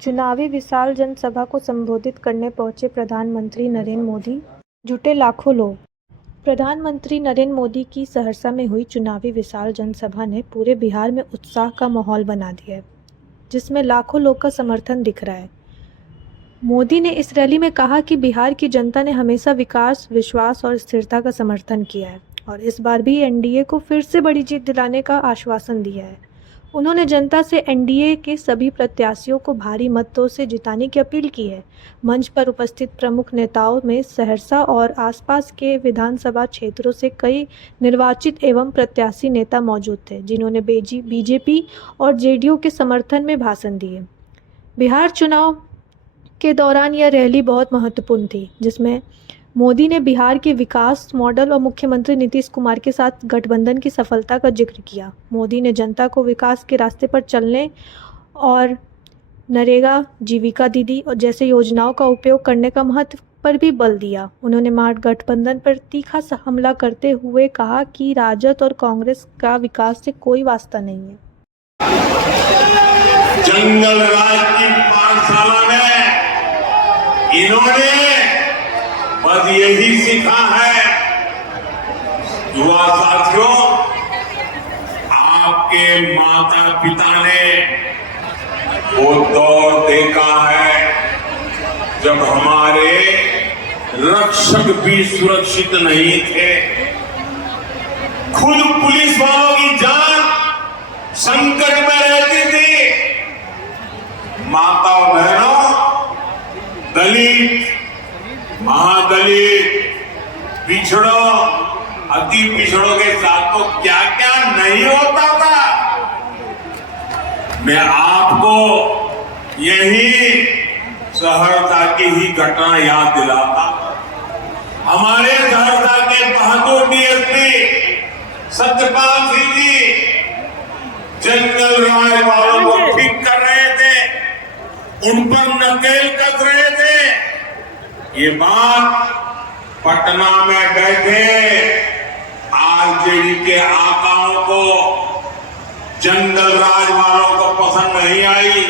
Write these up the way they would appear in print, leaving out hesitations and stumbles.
चुनावी विशाल जनसभा को संबोधित करने पहुंचे प्रधानमंत्री नरेंद्र मोदी, जुटे लाखों लोग। प्रधानमंत्री नरेंद्र मोदी की सहरसा में हुई चुनावी विशाल जनसभा ने पूरे बिहार में उत्साह का माहौल बना दिया है, जिसमें लाखों लोग का समर्थन दिख रहा है। मोदी ने इस रैली में कहा कि बिहार की जनता ने हमेशा विकास, विश्वास और स्थिरता का समर्थन किया है और इस बार भी एनडीए को फिर से बड़ी जीत दिलाने का आश्वासन दिया है। उन्होंने जनता से एनडीए के सभी प्रत्याशियों को भारी मतों से जिताने की अपील की है। मंच पर उपस्थित प्रमुख नेताओं में सहरसा और आसपास के विधानसभा क्षेत्रों से कई निर्वाचित एवं प्रत्याशी नेता मौजूद थे, जिन्होंने बीजेपी और जेडीयू के समर्थन में भाषण दिए। बिहार चुनाव के दौरान यह रैली बहुत महत्वपूर्ण थी, जिसमें मोदी ने बिहार के विकास मॉडल और मुख्यमंत्री नीतीश कुमार के साथ गठबंधन की सफलता का जिक्र किया। मोदी ने जनता को विकास के रास्ते पर चलने और नरेगा, जीविका दीदी और जैसे योजनाओं का उपयोग करने का महत्व पर भी बल दिया। उन्होंने महागठबंधन पर तीखा हमला करते हुए कहा कि राजद और कांग्रेस का विकास से कोई वास्ता नहीं है। जंगल राज की पाठशाला में इन्होंने बस यही सीखा है। युवा साथियों, आपके माता पिता ने वो दौर देखा है जब हमारे रक्षक भी सुरक्षित नहीं थे। खुद पुलिस वालों की जान संकट में रहती थी। माता और बहनों, दलित, महादलित, पिछड़ों, अति पिछड़ों के साथ तो क्या क्या नहीं होता था। मैं आपको यही सहरसा की ही घटना याद दिलाता। हमारे सहरसा के बहादुर डीएसपी सत्यपाल सिंह जी जंगल राज वालों को ठीक कर रहे थे, उन पर नकेल कस रहे थे। ये बात पटना में बैठे आरजेडी के आकाओं को, जंगल राज वालों को पसंद नहीं आई।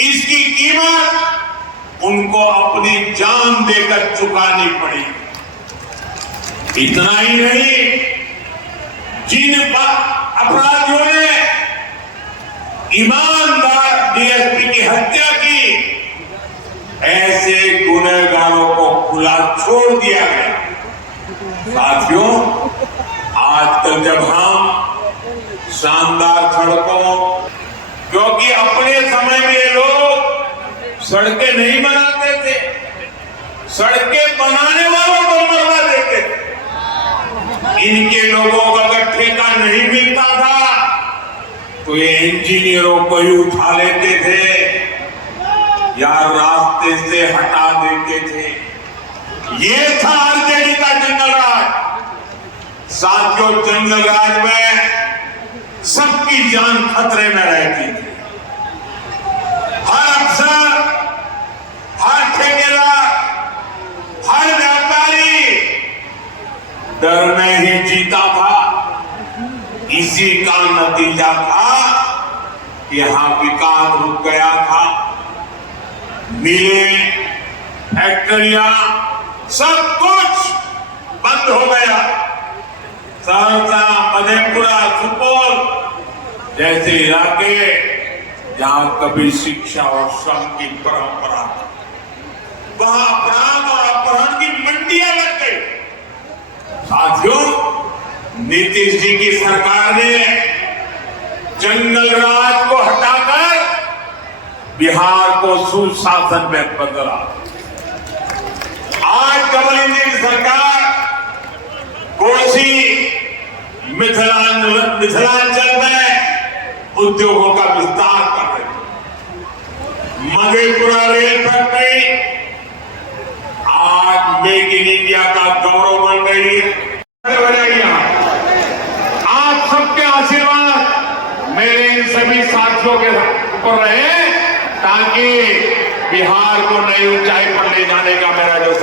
इसकी कीमत उनको अपनी जान देकर चुकानी पड़ी। इतना ही नहीं, जिन अपराधियों ने ईमानदार डीएसपी की हत्या की, ऐसे गुनहगारों को खुला छोड़ दिया गया। साथियों, आजकल जब हम शानदार सड़कों, क्योंकि अपने समय में ये लोग सड़कें नहीं बनाते थे, सड़कें बनाने वालों को मरवा देते थे। इनके लोगों का अगर ठेका नहीं मिलता था तो ये इंजीनियरों को ही उठा लेते थे या रास्ते से हटा देते थे। ये था आरजेडी का जंगल राज। साथियों, जंगल राज में सबकी जान खतरे में रहती थी। हर अफसर, हर ठेकेदार, हर व्यापारी डर में ही जीता था। इसी का नतीजा था कि यहां विकास रुक गया था। मिलें, फैक्ट्रियां, सब कुछ बंद हो गया। सहरसा, मधेपुरा, सुपौल जैसे इलाके जहां कभी शिक्षा और श्रम की परंपरा थी, वहां अपराध और अपहरण की मंडियां लग गई। साथियों, नीतीश जी की सरकार ने जंगल राज को हटाकर बिहार को सुशासन में बदला। आज डबल इंजन सरकार कोसी, मिथिलांचल में उद्योगों का विस्तार कर रही है। मधेपुरा रेल फैक्ट्री आज मेक इन इंडिया का गौरव बन रही है। आप सबके आशीर्वाद मेरे इन सभी साथियों के ऊपर रहे, ताकि बिहार को नई ऊंचाई पर ले जाने का मेरा जो